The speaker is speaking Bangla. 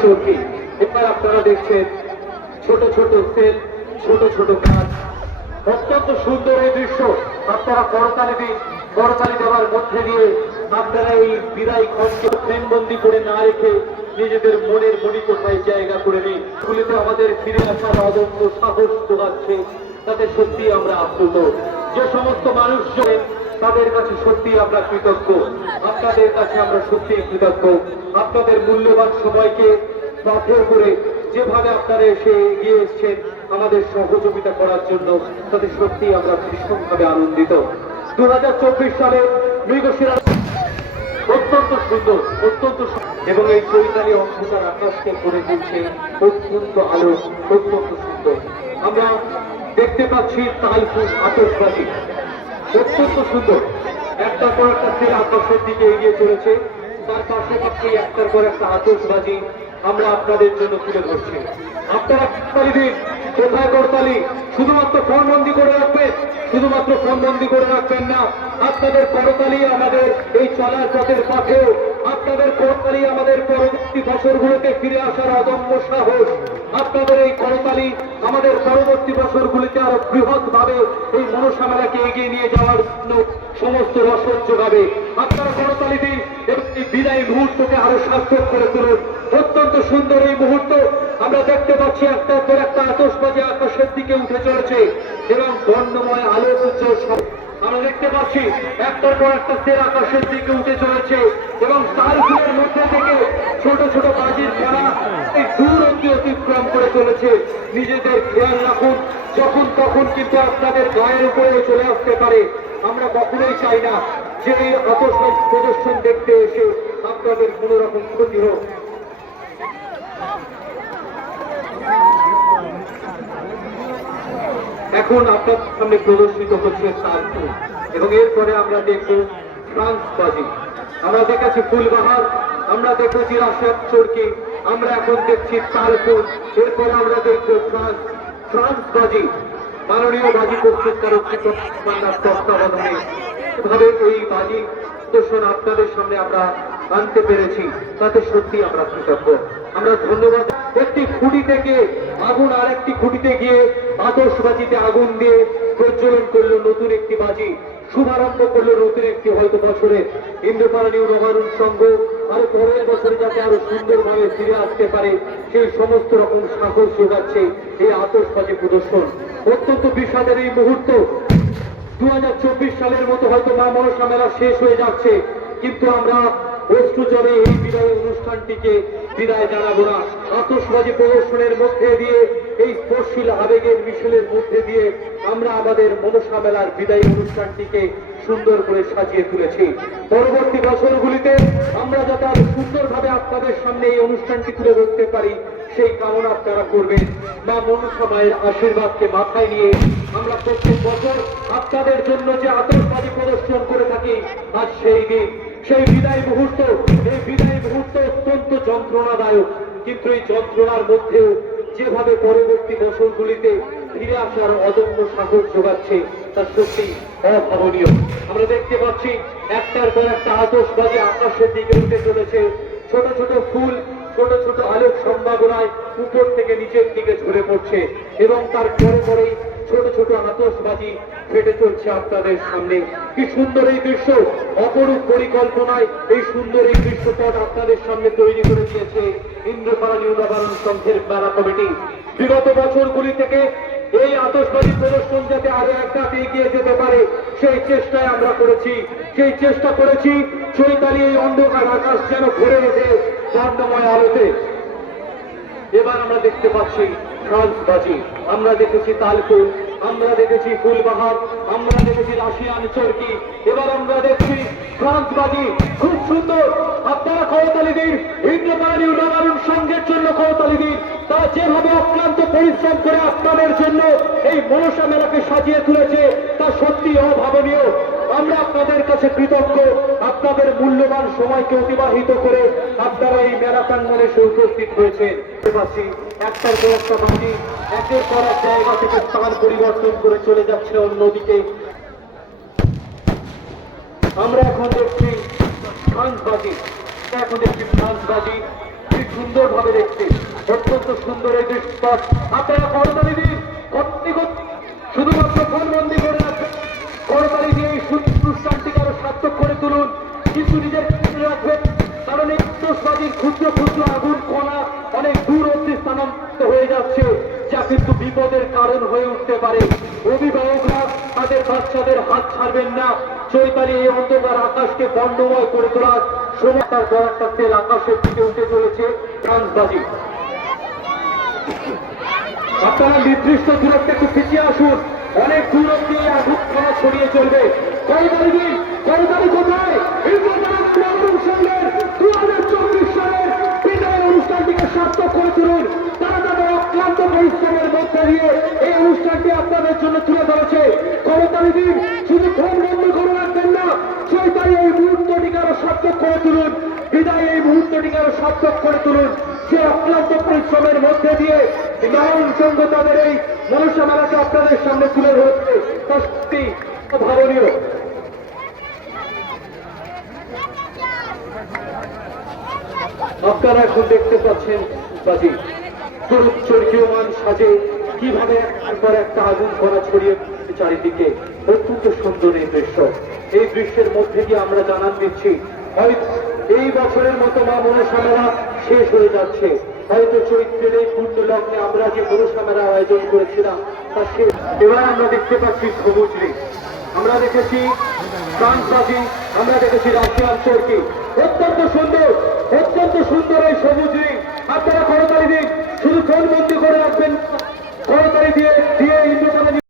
চরকি। এবার আপনারা দেখছেন ছোট ছোট সেল, ছোট ছোট কাজ, অত্যন্ত সুন্দর এই দৃশ্য। আপনারা করতালি দিন, করতালি দেওয়ার মধ্যে দিয়ে আপনারা এই বিদায় ক্ষণকে ফ্রেমবন্দি করে না রেখে নিজেদের মনের মণিকোঠায় জায়গা করে নিন। এগুলিতে আমাদের ফিরে আসার অদম্য সাহস যোগাচ্ছে, তাতে সত্যি আমরা আপ্লুত। যে সমস্ত মানুষজন তাদের কাছে সত্যি আমরা কৃতজ্ঞ, আপনাদের কাছে আমরা সত্যি কৃতজ্ঞ। আপনাদের মূল্যবান সময়কে পাথর করে যেভাবে আপনারা এসে এগিয়ে এসছেন আমাদের সহযোগিতা করার জন্য, তাতে সত্যি আমরা ভীষণভাবে আনন্দিত। 2024 সালে মৃগশিরা অত্যন্ত সুন্দর, অত্যন্ত এবং এই চৈতালি অন্ধকার আকাশকে করে দিচ্ছে অত্যন্ত আলো, অত্যন্ত সুন্দর। আমরা দেখতে পাচ্ছি তালফুল আতশবাজি, অত্যন্ত সুন্দর। একটার পর একটা ছেলে আকাশের দিকে এগিয়ে চলেছে, তার পাশাপাশি একটার পর একটা আতশবাজি আমরা আপনাদের জন্য তুলে ধরছি। আপনারা করতালি দিন, কোথায় করতালি? শুধুমাত্র ফোনবন্দি করে রাখবেন, শুধুমাত্র ফোনবন্দি করে রাখবেন না, আপনাদের করতালি আমাদের এই চলার পথের পথেও, আপনাদের করতালি আমাদের পরবর্তী বছরগুলোতে ফিরে আসার অদম্য সাহস, আপনাদের এই করতালি আমাদের পরবর্তী বছরগুলিতে আরো বৃহৎ ভাবে এই মনসা মেলাকে এগিয়ে নিয়ে যাওয়ার জন্য সমস্ত রসদ যোগাবে। আপনারা করতালি দিন এবং এই বিদায়ী মুহূর্তকে আরো সার্থক করে তুলুন। অত্যন্ত সুন্দর এই মুহূর্ত আমরা দেখতে পাচ্ছি, একটার পর একটা আতশবাজি আকাশের দিকে উঠে চলেছে এবং বর্ণময় আলো উজ্জ্বল। আমরা দেখতে পাচ্ছি একটার পর একটা তেল আকাশের দিকে উঠে চলেছে এবং তার ফুলের মধ্যে থেকে ছোট ছোট বাজির কণা এই দূর অব্দি অতিক্রম করে চলেছে। নিজেদের খেয়াল রাখুন, যখন তখন কিন্তু আপনাদের গায়ের উপরে চলে আসতে পারে। আমরা কখনোই চাই না যে এই আতশবাজি প্রদর্শন দেখতে এসে আপনাদের কোন রকম ক্ষতি হোক। এখন আপনার সামনে প্রদর্শিত হচ্ছে তালফুল এবং এরপরে আমরা দেখব ফ্রান্স বাজি। আমরা দেখেছি ফুলবাহার, আমরা দেখেছি রাশিয়ার চরকি, আমরা এখন দেখছি তালফুল, এরপরে আমরা দেখব ফ্রান্স বাজি। মাননীয় বাজি প্রস্তুতকারক তত্ত্বাবধানে এভাবে এই বাজি প্রদর্শন আপনাদের সামনে আমরা আনতে পেরেছি, তাতে সত্যি আমরা কৃতজ্ঞ। আমরা ধন্যবাদ। একটি খুঁটি থেকে আগুন আরেকটি খুঁটিতে গিয়ে আতশবাজিতে আগুন দিয়ে প্রজ্বলন করলো নতুন একটি বাজি, শুভারম্ভ করলো নতুন একটি হয়তো বছরে ইন্দ্রপাড়া নিউ নবারুণ সংঘ আরো পরের বছরে যাতে আরো সুন্দরভাবে ফিরে আসতে পারে সেই সমস্ত রকম সাহস যোগাচ্ছে এই আতশবাজি প্রদর্শন। অত্যন্ত বিষাদের এই মুহূর্ত। 2024 সালের মতো হয়তো মা মনসা মেলা শেষ হয়ে যাচ্ছে, কিন্তু আমরা অশ্রুজলে এই বিদায় অনুষ্ঠানটিকে বিদায় জানাবো না। আতশবাজি প্রদর্শনের মধ্যে দিয়ে, এই স্পর্শীল আবেগের মিশেলের মধ্যে দিয়ে আমরা আমাদের মনসা মেলার বিদায়ী অনুষ্ঠানটিকে সুন্দর করে সাজিয়ে তুলেছি। পরবর্তী বছরগুলিতে আমরা যাতে আরো সুন্দরভাবে আপনাদের সামনে এই অনুষ্ঠানটি তুলে ধরতে পারি সেই কামনা আপনারা করবেন। মা মনসা মায়ের আশীর্বাদকে মাথায় নিয়ে আমরা প্রত্যেক বছর আপনাদের জন্য যে আতশবাজি প্রদর্শন করে থাকি, আজ সেই দিন, সেই বিদায় মুহূর্ত। এই বিদায় মুহূর্ত অত্যন্ত যন্ত্রণাদায়ক, কিন্তু এই যন্ত্রণার মধ্যেও যেভাবে পরবর্তী বছরগুলিতে ফিরে আসার অদম্য সাহস যোগাচ্ছে তা সত্যি অভাবনীয়। আমরা দেখতে পাচ্ছি একটার পর একটা আতশবাজি আকাশের দিকে উঠে চলেছে, ছোট ছোট ফুল, ছোট ছোট আলোক সম্ভাবনায় উপর থেকে নিচের দিকে ঝরে পড়ছে এবং তার পরে পরেই ছোট ছোট আতশবাজি ফেটে চলছে আপনাদের সামনে। কি সুন্দর এই দৃশ্য! অপরূপ পরিকল্পনায় এই সুন্দর এই দৃশ্যপট আপনাদের সামনে তৈরি করে দিয়েছে ইন্দ্রপাড়া নিউ নবারুণ সংঘের মেলা কমিটি। বিগত বছরগুলি থেকে এই আতশবাজি প্রদর্শন যাতে আরো একটা এগিয়ে যেতে পারে সেই চেষ্টায় আমরা করেছি, সেই চেষ্টা করেছি চৈতালি এই অন্ধকার আকাশ যেন ভরে ওঠে বর্ণময় আলোতে। এবার আমরা দেখতে পাচ্ছি ফ্রান্স বাজি, আমরা দেখেছি তালফুল, আমরা দেখেছি ফুলবাহার, আমরা দেখেছি রাশিয়ান চরকি, এবার আমরা দেখছি ফ্রান্স বাজি। খুব সুন্দর। আপনারা করতালি দিন, ইন্দ্রপাড়া নিউ নবারুণ সংঘের জন্য করতালি দিন। তারা যেভাবে অক্লান্ত পরিশ্রম করে আপনাদের জন্য এই মনসা মেলাকে সাজিয়ে তুলেছে তা সত্যি অভাবনীয়। আমরা আপনাদের কাছে কৃতজ্ঞ, আপনাদের মূল্যবান সময়কে অতিবাহিত করে আপনারা এই মেলা প্রাঙ্গণে এসে উপস্থিত হয়েছেন। একটার পর একটা বাজি একের পর এক জায়গা থেকে স্থান পরিবর্তন করে চলে যাচ্ছে অন্যদিকে। আমরা এখন দেখছি ফ্রান্স বাজি, এখন দেখছি ফ্রান্স বাজি। সুন্দরভাবে দেখতে, অত্যন্ত সুন্দর এই দৃশ্যপট। আপনারা করতালি দিন, শুধুমাত্র ফোনবন্দি করে রাখবেন, করতালি দিয়ে এই অনুষ্ঠানটিকে আরো সার্থক করে তুলুন, কিন্তু নিজের ক্ষেত্রে রাখবেন, কারণ এই আতশবাজির ক্ষুদ্র ক্ষুদ্র আগুন কণা অনেক দূর অব্দি স্থানান্তরিত হয়ে যাচ্ছে, যা কিন্তু বিপদের কারণ হয়ে উঠতে পারে। অভিভাবকরা তাদের বাচ্চাদের হাত ছাড়বেন না। চৈতালি এই অন্ধকার আকাশকে বর্ণময় করে তোলার সময় তার বড় একটা তেল আকাশের দিকে উঠে চলেছে ট্রান্সবাজি। আপনারা নির্দিষ্ট দূরত্বে একটু পিছিয়ে আসুন, অনেক দূর অব্দি এই আগুন কণা ছড়িয়ে চলবে। করতালি দিন, করতালি কোথায়? সঙ্গের 2024 সালের বিদায় অনুষ্ঠানটিকে সার্থক করে তুলুন। তারা তাদের অক্লান্ত পরিশ্রমের মধ্যে দিয়ে এই অনুষ্ঠানটি আপনাদের জন্য তুলে ধরেছে। করতালি দিন, শুধু ফোন বন্ধ করে রাখবেন না, চৈতালি এই মুহূর্তটিকে আরো সার্থক করে তুলুন, বিদায় এই মুহূর্তটিকে আরো সার্থক করে তুলুন। যে অক্লান্ত পরিশ্রমের মধ্যে দিয়ে নারায়ণ সংঘ তাদের এই মনসা মেলাকে আপনাদের সামনে তুলে ধরছে, তা সত্যি ভাবনীয়। আপনারা এখন দেখতে পাচ্ছেন বাজি চরকীয়মান সাজে কিভাবে একটার পর একটা আগুন করা ছড়িয়ে চারিদিকে। অত্যন্ত সুন্দর এই দৃশ্য। এই দৃশ্যের মধ্যে দিয়ে আমরা জানান দিচ্ছি, হয়তো এই বছরের মতো মা মনসা মেলা শেষ হয়ে যাচ্ছে। হয়তো চৈত্রের এই পূর্ণ লগ্নে আমরা যে মনসা মেলার আয়োজন করেছিলাম তা শেষ। এবার আমরা দেখতে পাচ্ছি সবুজ রিং, আমরা দেখেছি ট্রান্সবাজি, আমরা দেখেছি রাশিয়ান চরকি। অত্যন্ত সুন্দর, অত্যন্ত সুন্দর এই সবুজ রিং। আপনারা করতালি দিন, শুধু ফোন বন্দি করে রাখবেন, করতালি দিয়ে